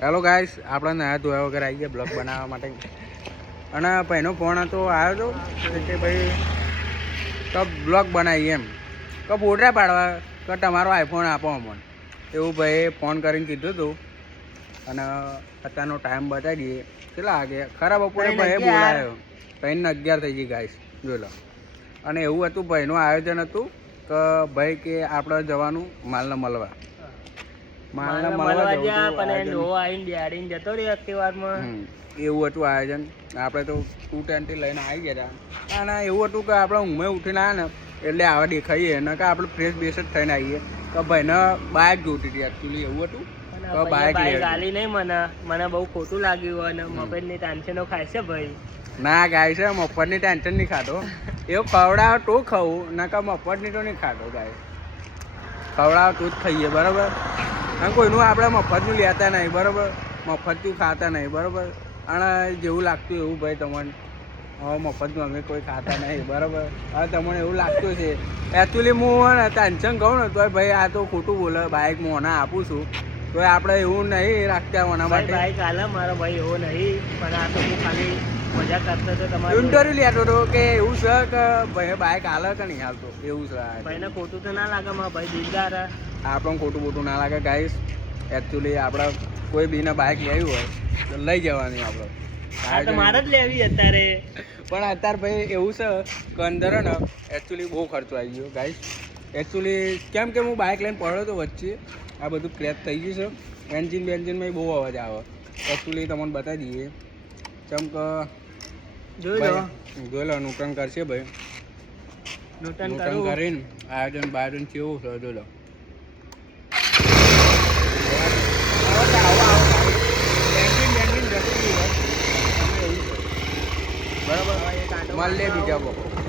Hello guys, આપણે નયા ધોયા વગર આવી ગયા બ્લોગ બનાવવા માટે. અને ભાઈનો ફોન હતો, આવ્યો હતો કે ભાઈ તો બ્લોગ બનાવીએ એમ, તો ફોટા પાડવા તો તમારો આઈફોન આપો અમને એવું ભાઈએ ફોન કરીને કીધું હતું. અને અત્યારનો ટાઈમ બતાવી દઈએ. કેટલા વાગે? ખરા બપોરે ભાઈએ બોલાયો 3:11 થઈ ગઈ ગાઈસ, જોઈ લો. અને એવું હતું, ભાઈનું આયોજન હતું કે ભાઈ કે આપણે જવાનું માલને મળવા. એવું હતું આયોજન. આપણે તો 210 લઈને આવી ગયા હતા. અને એવું હતું કે આપણે ઊંઘે ઉઠીને આવ્યા ને એટલે આવા દેખાઈએ ને કે આપણે ફ્રેશ બેસ જ થઈને આવીએ કે ભાઈને બાઇક જોતી હતી. એકચ્યુઅલી એવું હતું તો બાઇક ગાલી નહીં મને બહુ ખોટું લાગ્યું અને મફતની ટેન્શનો ખાય છે ભાઈ. ના ગાય છે, મફતની ટેન્શન નહીં ખાતો. એવું ખવડાવો તો ખાવું, ના કે મફતની તો નહીં ખાતો. ગાય ખવડાવો તો જ ખાઈએ, બરાબર. અને કોઈનું આપણે મફતનું લેતા નહીં, બરાબર. મફતનું ખાતા નહીં, બરાબર. અને જેવું લાગતું એવું ભાઈ તમને હવે મફતનું અમે કોઈ ખાતા નહીં, બરાબર. હવે તમને એવું લાગતું છે. એકચ્યુઅલી હું ને ટેન્શન કહું ને તો ભાઈ આ તો ખોટું બોલે. બાઇક મોના આપું છું તો આપણે એવું નહીં રાખતા ઓના માટે. બાઇક હાલે મારો ભાઈ એવો નહીં, પણ આ તો હું ખાલી મજા કરતો હતો. તમારે ઇન્ટરવ્યુ લેતો હતો કે એવું છે કે ભાઈ બાઇક હાલે કે નહીં હાલતો, એવું છે. ભાઈને ખોટું તો ના લાગે મારા ભાઈ દિલદાર. આપણને ખોટું બોટું ના લાગે ગાઈસ. એકચ્યુઅલી આપણે કોઈ બીને બાઇક લેવી હોય તો લઈ જવાની આપણે. મારે જ લેવી અત્યારે. પણ અત્યારે ભાઈ એવું છે કે અંદર ને એકચ્યુઅલી બહુ ખર્ચો આવી ગયો ગાઈસ. એકચ્યુઅલી કેમ કે હું બાઇક લઈને પડ્યો તો વચ્ચે, આ બધું ક્રેશ થઈ ગયું છે. બેન્જિનમાં બહુ અવાજ આવે. એકચ્યુઅલી તમને બતાવી દઈએ. કેમ કે જોઈ લો નુકસાન કરશે ભાઈ. નુકસાન કરીને આયોજન બાયોજન કેવું છે જોઈ લો. બરાબર, મળે બીજા બપોર.